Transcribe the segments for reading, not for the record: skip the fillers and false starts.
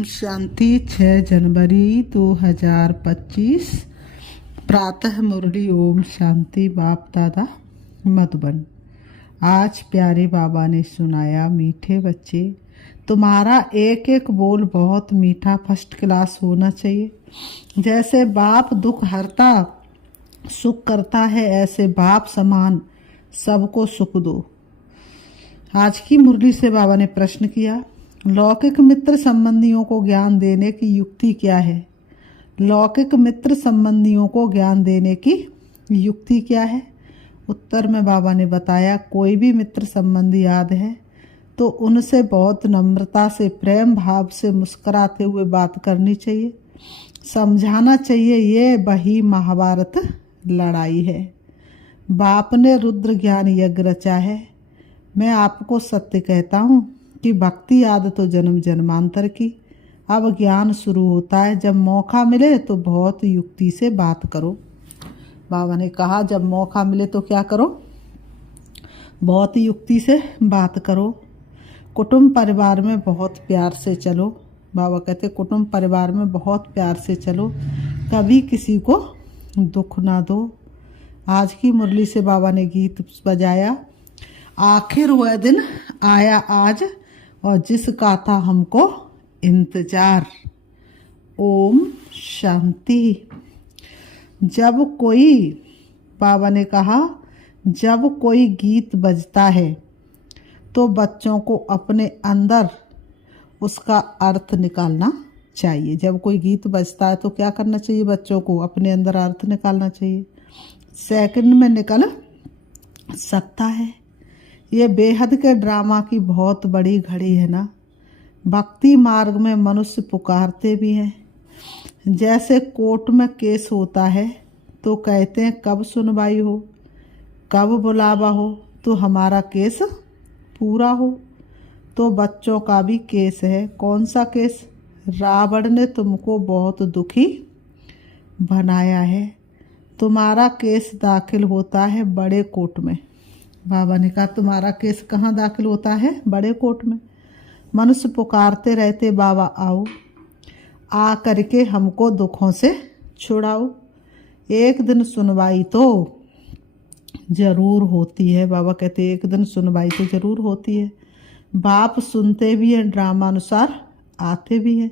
ओम शांति। 6 जनवरी 2025 प्रातः मुरली। ओम शांति। बाप दादा मधुबन। आज प्यारे बाबा ने सुनाया, मीठे बच्चे तुम्हारा एक एक बोल बहुत मीठा फर्स्ट क्लास होना चाहिए। जैसे बाप दुख हरता सुख करता है, ऐसे बाप समान सबको सुख दो। आज की मुरली से बाबा ने प्रश्न किया, लौकिक मित्र संबंधियों को ज्ञान देने की युक्ति क्या है? लौकिक मित्र संबंधियों को ज्ञान देने की युक्ति क्या है? उत्तर में बाबा ने बताया, कोई भी मित्र संबंधी याद है तो उनसे बहुत नम्रता से, प्रेम भाव से मुस्कुराते हुए बात करनी चाहिए। समझाना चाहिए ये वही महाभारत लड़ाई है। बाप ने रुद्र ज्ञान यज्ञ रचा है। मैं आपको सत्य कहता हूँ कि भक्ति याद तो जन्म जन्मांतर की। अब ज्ञान शुरू होता है। जब मौका मिले तो बहुत युक्ति से बात करो। बाबा ने कहा जब मौका मिले तो क्या करो? बहुत युक्ति से बात करो। कुटुंब परिवार में बहुत प्यार से चलो। बाबा कहते कुटुंब परिवार में बहुत प्यार से चलो, कभी किसी को दुख ना दो। आज की मुरली से बाबा ने गीत बजाया, आखिर वह दिन आया आज और जिसका था हमको इंतजार। ओम शांति। जब कोई, बाबा ने कहा, जब कोई गीत बजता है तो बच्चों को अपने अंदर उसका अर्थ निकालना चाहिए। जब कोई गीत बजता है तो क्या करना चाहिए? बच्चों को अपने अंदर अर्थ निकालना चाहिए। सेकंड में निकल सकता है। ये बेहद के ड्रामा की बहुत बड़ी घड़ी है ना। भक्ति मार्ग में मनुष्य पुकारते भी हैं। जैसे कोर्ट में केस होता है तो कहते हैं कब सुनवाई हो, कब बुलावा हो तो हमारा केस पूरा हो। तो बच्चों का भी केस है। कौन सा केस? रावण ने तुमको बहुत दुखी बनाया है। तुम्हारा केस दाखिल होता है बड़े कोर्ट में। बाबा ने कहा तुम्हारा केस कहाँ दाखिल होता है? बड़े कोर्ट में। मनुष्य पुकारते रहते, बाबा आओ, आ करके हमको दुखों से छुड़ाओ। एक दिन सुनवाई तो जरूर होती है। बाबा कहते एक दिन सुनवाई तो जरूर होती है। बाप सुनते भी हैं, ड्रामा अनुसार आते भी हैं,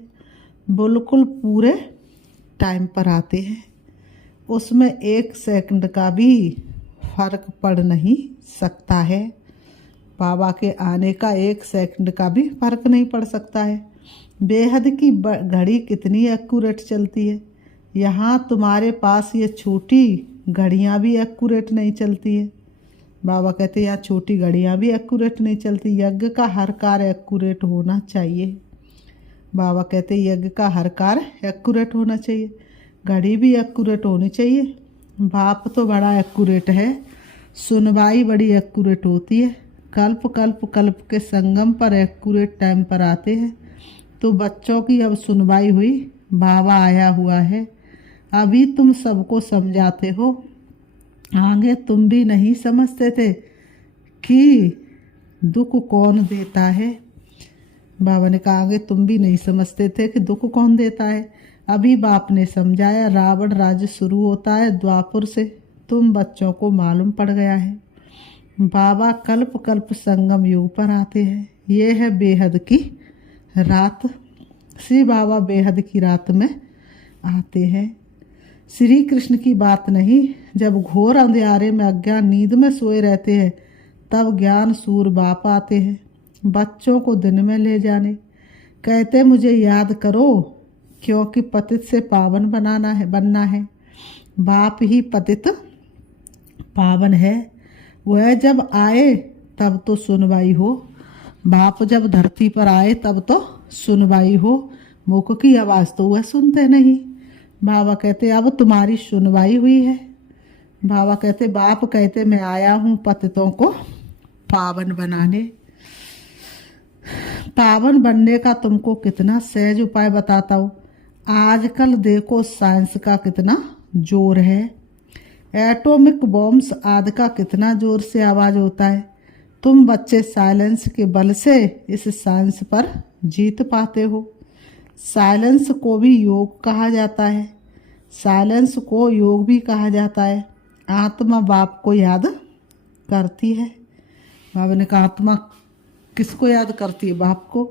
बिल्कुल पूरे टाइम पर आते हैं। उसमें एक सेकंड का भी फर्क पड़ नहीं सकता है। बाबा के आने का एक सेकंड का भी फर्क नहीं पड़ सकता है। बेहद की घड़ी कितनी एक्यूरेट चलती है। यहाँ तुम्हारे पास ये छोटी घड़ियाँ भी एक्यूरेट नहीं चलती है। बाबा कहते यहाँ छोटी घड़ियाँ भी एक्यूरेट नहीं चलती। यज्ञ का हर कार्य एक्यूरेट होना चाहिए। बाबा कहते यज्ञ का हर कार्य एक्यूरेट होना चाहिए। घड़ी भी एक्यूरेट होनी चाहिए। बाप तो बड़ा एक्यूरेट है, सुनवाई बड़ी एक्यूरेट होती है। कल्प कल्प कल्प के संगम पर एक्यूरेट टाइम पर आते हैं। तो बच्चों की अब सुनवाई हुई, बाबा आया हुआ है। अभी तुम सबको समझाते हो, आगे तुम भी नहीं समझते थे कि दुख कौन देता है। बाबा ने कहा आगे तुम भी नहीं समझते थे कि दुख कौन देता है। अभी बाप ने समझाया। रावण राज्य शुरू होता है द्वापुर से, तुम बच्चों को मालूम पड़ गया है। बाबा कल्प कल्प संगम युग पर आते हैं। ये है बेहद की रात। श्री बाबा बेहद की रात में आते हैं। श्री कृष्ण की बात नहीं। जब घोर अंधियारे में अज्ञान नींद में सोए रहते हैं तब ज्ञान सूर बाप आते हैं बच्चों को दिन में ले जाने। कहते मुझे याद करो क्योंकि पतित से पावन बनना है। बाप ही पतित पावन है। वह जब आए तब तो सुनवाई हो। बाप जब धरती पर आए तब तो सुनवाई हो। मुख की आवाज़ तो वह सुनते नहीं। बाबा कहते अब तुम्हारी सुनवाई हुई है। बाबा कहते बाप कहते मैं आया हूँ पतितों को पावन बनाने। पावन बनने का तुमको कितना सहज उपाय बताता हूँ। आजकल देखो साइंस का कितना जोर है। एटॉमिक बॉम्ब्स आदि का कितना जोर से आवाज़ होता है। तुम बच्चे साइलेंस के बल से इस साइंस पर जीत पाते हो। साइलेंस को भी योग कहा जाता है, साइलेंस को योग भी कहा जाता है। आत्मा बाप को याद करती है। बाबा ने कहा आत्मा किसको याद करती है? बाप को।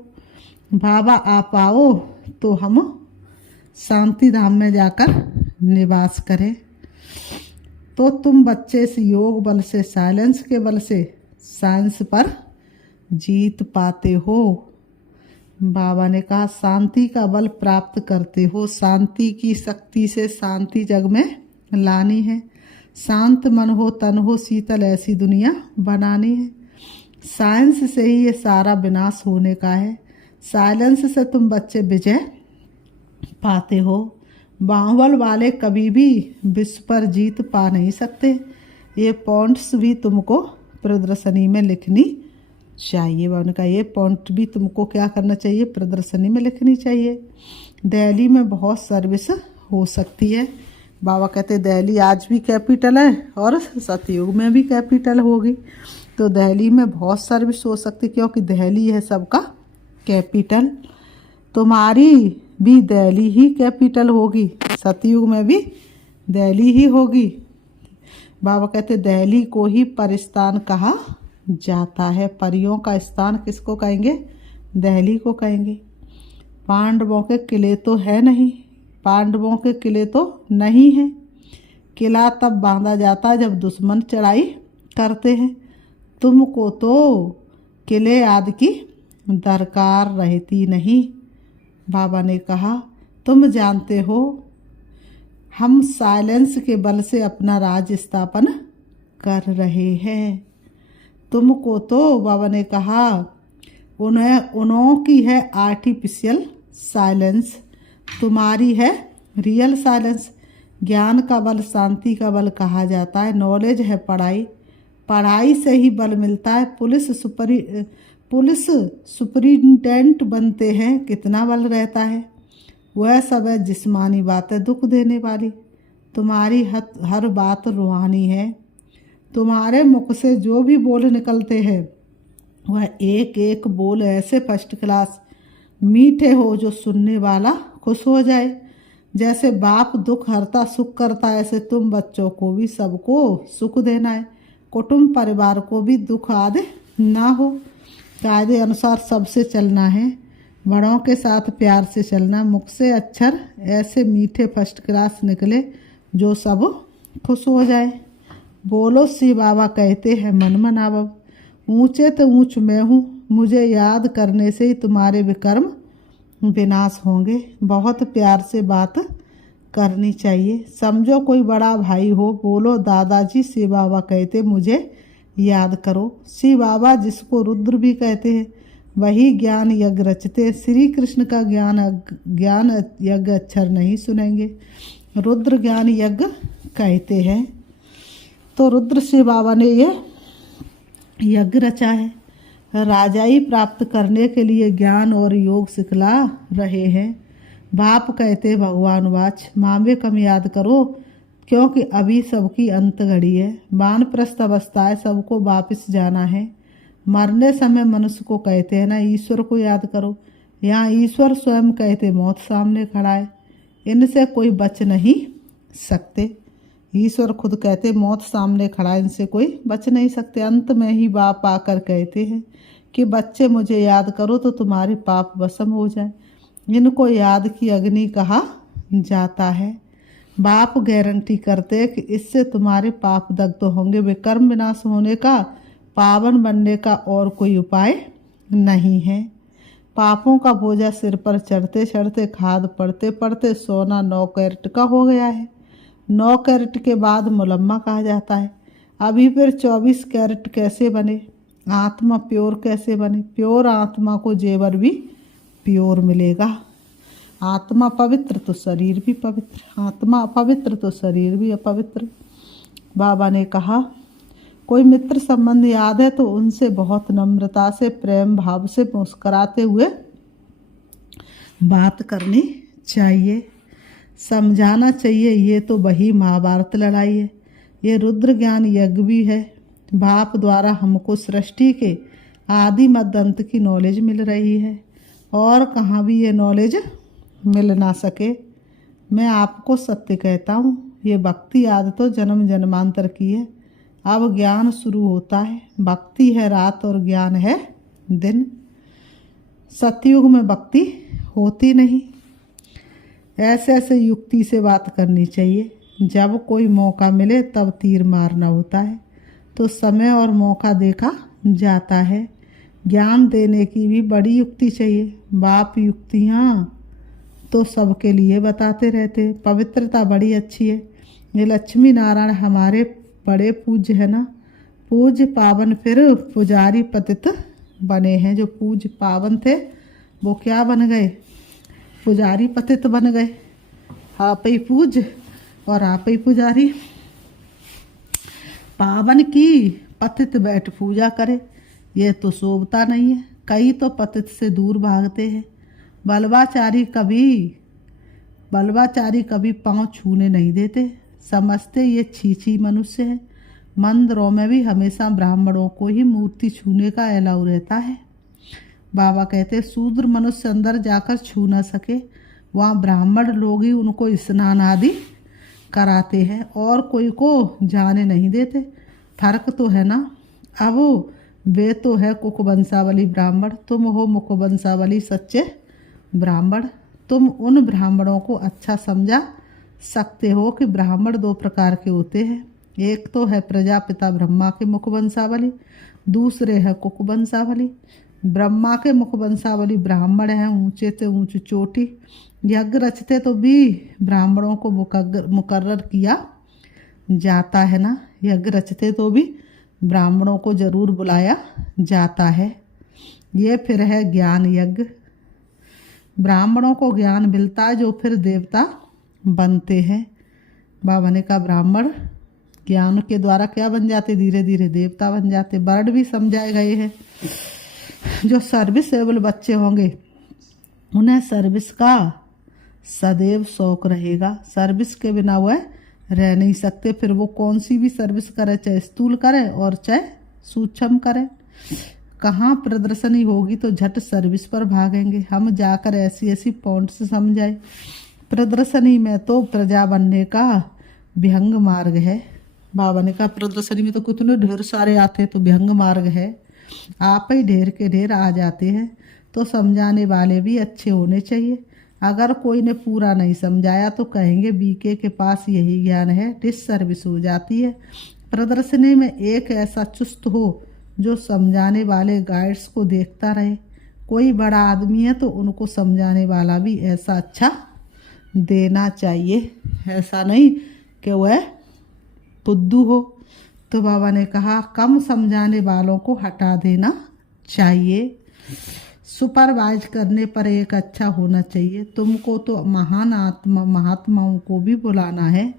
बाबा आप आओ तो हम शांति धाम में जाकर निवास करें। तो तुम बच्चे इस योग बल से, साइलेंस के बल से साइंस पर जीत पाते हो। बाबा ने कहा शांति का बल प्राप्त करते हो, शांति की शक्ति से शांति जग में लानी है। शांत मन हो, तन हो शीतल, ऐसी दुनिया बनानी है। साइंस से ही ये सारा विनाश होने का है। साइलेंस से तुम बच्चे विजय पाते हो। बाहुबल वाले कभी भी विश्व पर जीत पा नहीं सकते। ये पॉइंट्स भी तुमको प्रदर्शनी में लिखनी चाहिए। बाबा ने कहा ये पॉइंट भी तुमको क्या करना चाहिए? प्रदर्शनी में लिखनी चाहिए। दिल्ली में बहुत सर्विस हो सकती है। बाबा कहते दिल्ली आज भी कैपिटल है और सतयुग में भी कैपिटल होगी। तो दिल्ली में बहुत सर्विस हो सकती, क्योंकि दिल्ली है सबका कैपिटल। तुम्हारी भी दिल्ली ही कैपिटल होगी, सतयुग में भी दिल्ली ही होगी। बाबा कहते दिल्ली को ही परिस्थान कहा जाता है। परियों का स्थान किसको कहेंगे? दिल्ली को कहेंगे। पांडवों के किले तो है नहीं, पांडवों के किले तो नहीं है। किला तब बांधा जाता है जब दुश्मन चढ़ाई करते हैं। तुमको तो किले आदि की दरकार रहती नहीं। बाबा ने कहा तुम जानते हो हम साइलेंस के बल से अपना राज स्थापन कर रहे हैं। तुमको तो बाबा ने कहा उन्हों की है आर्टिफिशियल साइलेंस, तुम्हारी है रियल साइलेंस। ज्ञान का बल शांति का बल कहा जाता है। नॉलेज है पढ़ाई, पढ़ाई से ही बल मिलता है। पुलिस सुपरिटेंडेंट बनते हैं, कितना बल रहता है? वह सब है जिस्मानी बातें दुख देने वाली। तुम्हारी हर बात रूहानी है। तुम्हारे मुख से जो भी बोल निकलते हैं वह एक एक बोल ऐसे फर्स्ट क्लास मीठे हो जो सुनने वाला खुश हो जाए। जैसे बाप दुख हरता सुख करता है, ऐसे तुम बच्चों को भी सबको सुख देना है। कुटुंब परिवार को भी दुख आदि ना हो। कायदे अनुसार सबसे चलना है, बड़ों के साथ प्यार से चलना। मुख से अक्षर ऐसे मीठे फर्स्ट क्लास निकले जो सब खुश हो जाए। बोलो श्री बाबा कहते हैं मन मनावब, ऊंचे तो ऊंच मैं हूँ, मुझे याद करने से ही तुम्हारे विकर्म विनाश होंगे। बहुत प्यार से बात करनी चाहिए। समझो कोई बड़ा भाई हो, बोलो दादाजी श्री बाबा कहते मुझे याद करो। श्री बाबा जिसको रुद्र भी कहते हैं वही ज्ञान यज्ञ रचते। श्री कृष्ण का ज्ञान यज्ञ अक्षर नहीं सुनेंगे, रुद्र ज्ञान यज्ञ कहते हैं। तो रुद्र श्री बाबा ने ये यज्ञ रचा है। राजाई प्राप्त करने के लिए ज्ञान और योग सिखला रहे हैं। बाप कहते भगवान वाच मामे कम याद करो, क्योंकि अभी सबकी अंत घड़ी है। वानप्रस्थ अवस्था है, सबको वापिस जाना है। मरने समय मनुष्य को कहते हैं ना ईश्वर को याद करो, यहाँ ईश्वर स्वयं कहते मौत सामने खड़ा है, इनसे कोई बच नहीं सकते। ईश्वर खुद कहते मौत सामने खड़ा है, इनसे कोई बच नहीं सकते। अंत में ही बाप आकर कहते हैं कि बच्चे मुझे याद करो तो तुम्हारे पाप भस्म हो जाए। इनको याद की अग्नि कहा जाता है। बाप गारंटी करते कि इससे तुम्हारे पाप दग्ध होंगे। विकर्म विनाश होने का, पावन बनने का और कोई उपाय नहीं है। पापों का बोझा सिर पर चढ़ते चढ़ते, खाद पड़ते पड़ते सोना 9 कैरेट का हो गया है। 9 कैरेट के बाद मुलम्मा कहा जाता है। अभी फिर 24 कैरेट कैसे बने? आत्मा प्योर कैसे बने? प्योर आत्मा को जेवर भी प्योर मिलेगा। आत्मा पवित्र तो शरीर भी पवित्र, आत्मा अपवित्र तो शरीर भी अपवित्र। बाबा ने कहा कोई मित्र संबंध याद है तो उनसे बहुत नम्रता से, प्रेम भाव से, मुस्कुराते हुए बात करनी चाहिए, समझाना चाहिए। ये तो वही महाभारत लड़ाई है, ये रुद्र ज्ञान यज्ञ भी है। बाप द्वारा हमको सृष्टि के आदि मध्य अंत की नॉलेज मिल रही है और कहाँ भी ये नॉलेज मिल ना सके। मैं आपको सत्य कहता हूँ, ये भक्ति आदि तो जन्म जन्मांतर की है। अब ज्ञान शुरू होता है। भक्ति है रात और ज्ञान है दिन। सतयुग में भक्ति होती नहीं। ऐसे ऐसे युक्ति से बात करनी चाहिए। जब कोई मौका मिले तब तीर मारना होता है, तो समय और मौका देखा जाता है। ज्ञान देने की भी बड़ी युक्ति चाहिए। बाप युक्तियाँ तो सबके लिए बताते रहते। पवित्रता बड़ी अच्छी है। ये लक्ष्मी नारायण हमारे बड़े पूज्य है ना, पूज्य पावन, फिर पुजारी पतित बने हैं। जो पूज्य पावन थे वो क्या बन गए? पुजारी पतित बन गए। आप ही पूज्य और आप ही पुजारी। पावन की पतित बैठ पूजा करे, ये तो शोभता नहीं है। कई तो पतित से दूर भागते हैं। बलवाचारी कभी पांव छूने नहीं देते। समझते ये छीछी मनुष्य है। मंदिरों में भी हमेशा ब्राह्मणों को ही मूर्ति छूने का अलाउ रहता है। बाबा कहते शूद्र मनुष्य अंदर जाकर छू न सके, वहाँ ब्राह्मण लोग ही उनको स्नान आदि कराते हैं और कोई को जाने नहीं देते। फर्क तो है ना। अब वे तो है कुकवंशावली ब्राह्मण, तुम हो मुखवंशावली सच्चे ब्राह्मण। तुम उन ब्राह्मणों को अच्छा समझा सकते हो कि ब्राह्मण दो प्रकार के होते हैं। एक तो है प्रजापिता ब्रह्मा के मुखवंशावली, दूसरे है कुकवंशावली। ब्रह्मा के मुखवंशावली ब्राह्मण हैं ऊंचे से ऊंच चोटी। यज्ञ रचते तो भी ब्राह्मणों को मुकर्रर किया जाता है ना। यज्ञ रचते तो भी ब्राह्मणों को जरूर बुलाया जाता है। ये फिर है ज्ञान यज्ञ। ब्राह्मणों को ज्ञान मिलता है जो फिर देवता बनते हैं। बाबा ने कहा ब्राह्मण ज्ञान के द्वारा क्या बन जाते? धीरे धीरे देवता बन जाते। वर्ड भी समझाए गए हैं। जो सर्विसेबल बच्चे होंगे उन्हें सर्विस का सदैव शौक रहेगा। सर्विस के बिना वह रह नहीं सकते। फिर वो कौन सी भी सर्विस करे, चाहे स्थूल करे और चाहे सूक्ष्म करे। कहाँ प्रदर्शनी होगी तो झट सर्विस पर भागेंगे। हम जाकर ऐसी ऐसी पॉइंट्स समझाए। प्रदर्शनी में तो प्रजा बनने का विहंग मार्ग है। बाबा ने कहा प्रदर्शनी में तो कितने ढेर सारे आते हैं, तो विहंग मार्ग है। आप ही ढेर के ढेर आ जाते हैं, तो समझाने वाले भी अच्छे होने चाहिए। अगर कोई ने पूरा नहीं समझाया तो कहेंगे बीके के पास यही ज्ञान है, डिससर्विस हो जाती है। प्रदर्शनी में एक ऐसा चुस्त हो जो समझाने वाले गाइड्स को देखता रहे। कोई बड़ा आदमी है तो उनको समझाने वाला भी ऐसा अच्छा देना चाहिए, ऐसा नहीं कि वह बुद्धू हो। तो बाबा ने कहा कम समझाने वालों को हटा देना चाहिए। सुपरवाइज करने पर एक अच्छा होना चाहिए। तुमको तो महान महात्माओं को भी बुलाना है।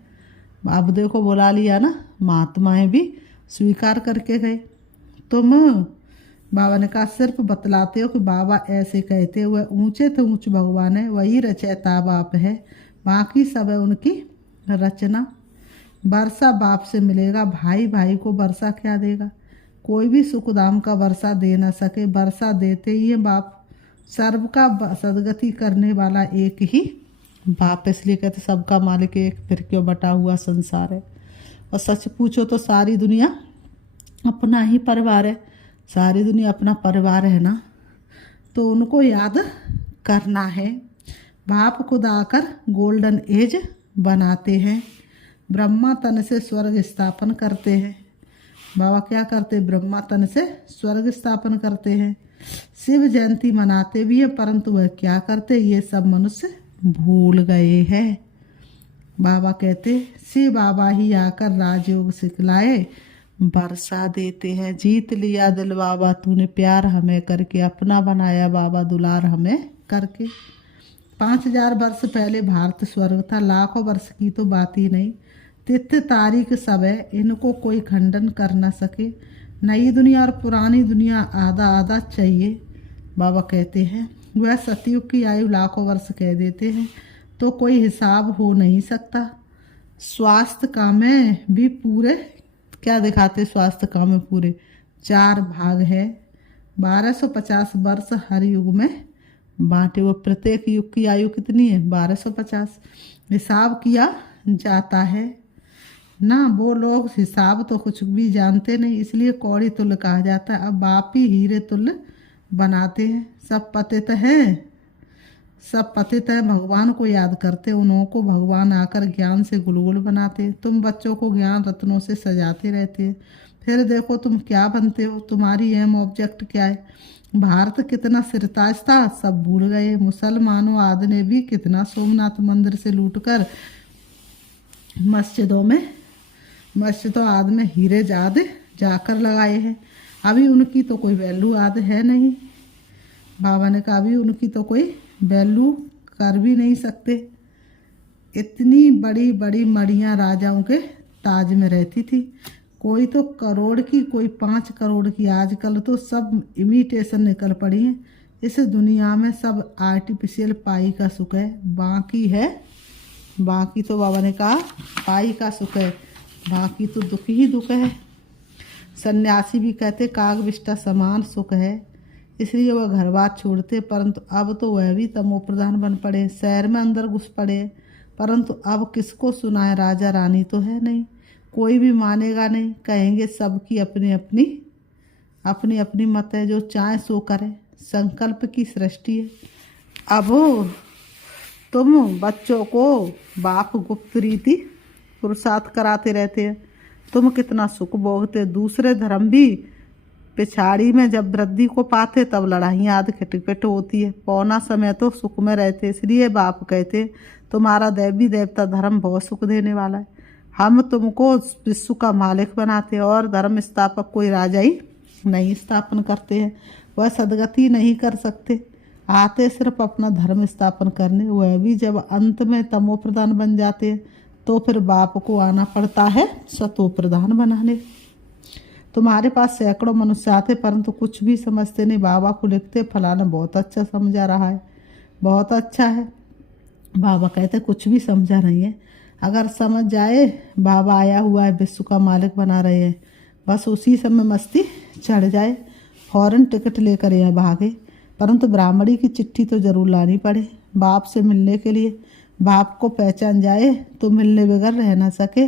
अब देखो बुला लिया ना, महात्माएं भी स्वीकार करके गए। तुम बाबा ने कहा सिर्फ बतलाते हो कि बाबा ऐसे कहते हुए ऊंचे तो ऊंच भगवान है, वही रचयिता बाप है, बाकी सब है उनकी रचना। वर्षा बाप से मिलेगा, भाई भाई को वर्षा क्या देगा? कोई भी सुखदाम का वर्षा दे न सके, वर्षा देते ही है बाप। सर्व का सदगति करने वाला एक ही बाप, इसलिए कहते सबका मालिक एक, फिर क्यों बटा हुआ संसार है। और सच पूछो तो सारी दुनिया अपना ही परिवार है। सारी दुनिया अपना परिवार है ना, तो उनको याद करना है। बाप खुद आकर गोल्डन एज बनाते हैं। ब्रह्मा तन से स्वर्ग स्थापन करते हैं। बाबा क्या करते? ब्रह्मा तन से स्वर्ग स्थापन करते हैं। शिव जयंती मनाते भी है, परंतु वह क्या करते ये सब मनुष्य भूल गए हैं। बाबा कहते शिव बाबा ही आकर राजयोग सिखलाए, वर्षा देते हैं। जीत लिया दिल बाबा तूने प्यार हमें करके, अपना बनाया बाबा दुलार हमें करके। 5000 वर्ष पहले भारत स्वर्ग था, लाखों वर्ष की तो बात ही नहीं। तिथि तारीख सब है, इनको कोई खंडन कर ना सके। नई दुनिया और पुरानी दुनिया आधा आधा चाहिए। बाबा कहते हैं वह सतयुग की आयु लाखों वर्ष कह देते हैं, तो कोई हिसाब हो नहीं सकता। स्वास्थ्य का में भी पूरे क्या दिखाते? स्वास्थ्य का में पूरे 4 भाग है। 1250 वर्ष हर युग में बांटे। वो प्रत्येक युग की आयु कितनी है? 1250। हिसाब किया जाता है ना। वो लोग हिसाब तो कुछ भी जानते नहीं, इसलिए कौड़ी तुल्य कहा जाता है। अब बाप ही हीरे तुल्य बनाते हैं। सब पतित हैं, सब पतित हैं, भगवान को याद करते, उन्हों को भगवान आकर ज्ञान से गुलगुल बनाते। तुम बच्चों को ज्ञान रत्नों से सजाते रहते हैं, फिर देखो तुम क्या बनते हो। तुम्हारी एम ऑब्जेक्ट क्या है? भारत कितना सिरताज था, सब भूल गए। मुसलमानों आदि ने भी कितना सोमनाथ मंदिर से लूटकर मस्जिदों आदि में हीरे जाद जाकर लगाए हैं। अभी उनकी तो कोई वैल्यू आदि है नहीं। बाबा ने कहा अभी उनकी तो कोई वैल्यू कर भी नहीं सकते। इतनी बड़ी बड़ी मड़ियाँ राजाओं के ताज में रहती थी, कोई तो करोड़ की, कोई 5 करोड़ की। आजकल तो सब इमिटेशन निकल पड़ी हैं। इस दुनिया में सब आर्टिफिशियल पाई का सुख है, बाकी तो बाबा ने कहा पाई का सुख है, बाकी तो दुख ही दुख है। सन्यासी भी कहते काग विष्टा समान सुख है, इसलिए वह घर बार छोड़ते। परंतु अब तो वह भी तमो प्रधान बन पड़े, शहर में अंदर घुस पड़े। परंतु अब किसको सुनाए, राजा रानी तो है नहीं, कोई भी मानेगा नहीं। कहेंगे सबकी अपनी अपनी मत है, जो चाहे सो करे। संकल्प की सृष्टि है। अब तुम बच्चों को बाप गुप्त रीति पुरुषार्थ कराते रहते हैं, तुम कितना सुख भोगते। दूसरे धर्म भी पिछाड़ी में जब वृद्धि को पाते तब लड़ाइयाँ आदि खिटपिट होती है। पौना समय तो सुख में रहते, इसलिए बाप कहते तुम्हारा देवी देवता धर्म बहुत सुख देने वाला है। हम तुमको विश्व का मालिक बनाते और धर्म स्थापक कोई राजा ही नहीं स्थापन करते हैं, वह सदगति नहीं कर सकते, आते सिर्फ अपना धर्म स्थापन करने। वह भी जब अंत में तमो प्रधान बन जाते हैं तो फिर बाप को आना पड़ता है सतो प्रधान बनाने। तुम्हारे पास सैकड़ों मनुष्य आते परंतु कुछ भी समझते नहीं। बाबा को लिखते फलाना बहुत अच्छा समझा रहा है, बहुत अच्छा है। बाबा कहते कुछ भी समझा नहीं है। अगर समझ जाए बाबा आया हुआ है, विश्व का मालिक बना रहे हैं, बस उसी समय मस्ती चढ़ जाए, फौरन टिकट लेकर यहाँ भागे। परंतु ब्राह्मणी की चिट्ठी तो जरूर लानी पड़े बाप से मिलने के लिए। बाप को पहचान जाए तो मिलने बगैर रह ना सके,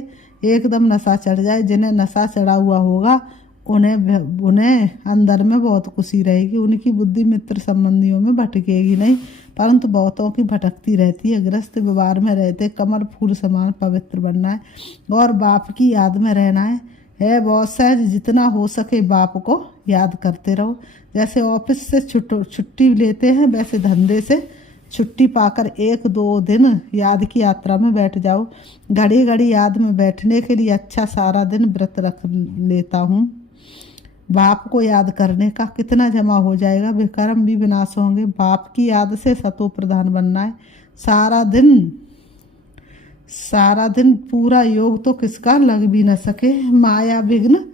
एकदम नशा चढ़ जाए। जिन्हें नशा चढ़ा हुआ होगा उन्हें अंदर में बहुत खुशी रहेगी, उनकी बुद्धि मित्र संबंधियों में भटकेगी नहीं, परंतु बहुतों की भटकती रहती है। गृहस्थ व्यवहार में रहते कमल फूल समान पवित्र बनना है और बाप की याद में रहना है बहुत सहज। जितना हो सके बाप को याद करते रहो। जैसे ऑफिस से छुट्टी लेते हैं, वैसे धंधे से छुट्टी पाकर 1-2 दिन याद की यात्रा में बैठ जाओ। घड़ी घड़ी याद में बैठने के लिए अच्छा सारा दिन व्रत रख लेता हूँ। बाप को याद करने का कितना जमा हो जाएगा, वे कर्म भी विनाश होंगे। बाप की याद से सतो प्रधान बनना है। सारा दिन पूरा योग तो किसका लग भी न सके, माया विघ्न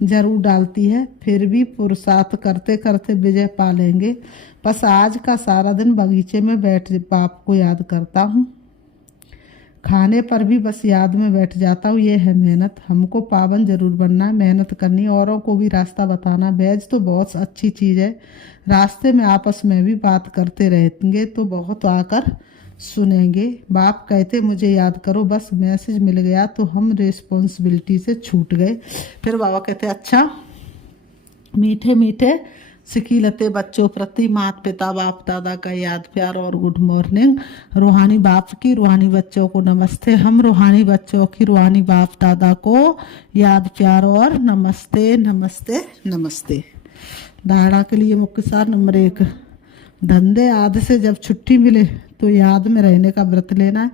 जरूर डालती है, फिर भी पुरुषार्थ करते करते विजय पा लेंगे। बस आज का सारा दिन बगीचे में बैठ बाप को याद करता हूँ, खाने पर भी बस याद में बैठ जाता हूँ। ये है मेहनत। हमको पावन जरूर बनना है, मेहनत करनी, औरों को भी रास्ता बताना। बैज तो बहुत अच्छी चीज़ है, रास्ते में आपस में भी बात करते रहेंगे तो बहुत आकर सुनेंगे। बाप कहते मुझे याद करो, बस मैसेज मिल गया तो हम रिस्पॉन्सिबिलिटी से छूट गए। फिर बाबा कहते अच्छा मीठे मीठे सिखिलते बच्चों प्रति माता पिता बाप दादा का याद प्यार और गुड मॉर्निंग। रूहानी बाप की रूहानी बच्चों को नमस्ते। हम रूहानी बच्चों की रूहानी बाप दादा को याद प्यार और नमस्ते नमस्ते नमस्ते। धारणा के लिए मुख्य सार नंबर 1, धंधे आदि से जब छुट्टी मिले तो याद में रहने का व्रत लेना है।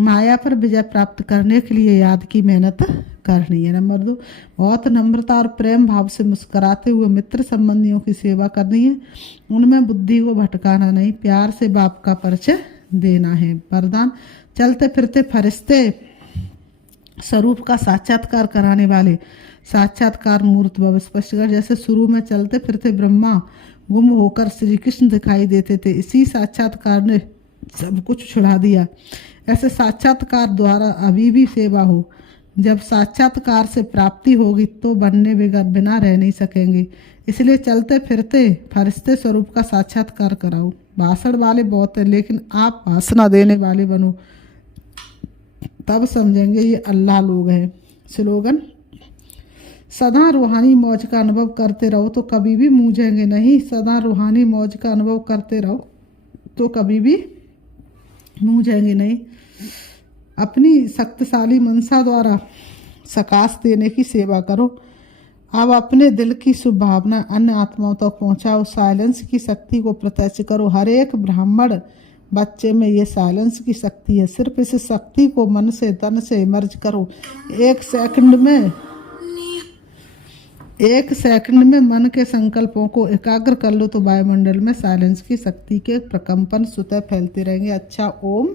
माया पर विजय प्राप्त करने के लिए याद की मेहनत करनी है। नंबर 2, बहुत नम्रता और प्रेम भाव से मुस्कुराते हुए मित्र संबंधियों की सेवा करनी है, उनमें बुद्धि को भटकाना नहीं, प्यार से बाप का परिचय देना है। वरदान, चलते फिरते फरिश्ते स्वरूप का साक्षात्कार कराने वाले साक्षात्कार मूर्त भव स्पष्टकर। जैसे शुरू में चलते फिरते ब्रह्मा गुम होकर श्री कृष्ण दिखाई देते थे, इसी साक्षात्कार ने सब कुछ छुड़ा दिया। ऐसे साक्षात्कार द्वारा अभी भी सेवा हो, जब साक्षात्कार से प्राप्ति होगी तो बनने बिना रह नहीं सकेंगे। इसलिए चलते फिरते फरिश्ते स्वरूप का साक्षात्कार कराओ। भाषण वाले बहुत है, लेकिन आप भाषण देने वाले बनो, तब समझेंगे ये अल्लाह लोग हैं। स्लोगन: सदा रूहानी मौज का अनुभव करते रहो तो कभी भी मूझेंगे नहीं। सदा रूहानी मौज का अनुभव करते रहो तो कभी भी मूझेंगे नहीं। अपनी शक्तिशाली मनसा द्वारा सकाश देने की सेवा करो। अब अपने दिल की शुभ भावना अन्य आत्माओं तक पहुंचाओ। साइलेंस की शक्ति को प्रत्यक्ष करो। हर एक ब्राह्मण बच्चे में ये साइलेंस की शक्ति है। सिर्फ इस शक्ति को मन से तन से इमर्ज करो। एक सेकंड में मन के संकल्पों को एकाग्र कर लो तो वायुमंडल में साइलेंस की शक्ति के प्रकंपन स्वतः फैलते रहेंगे। अच्छा, ओम।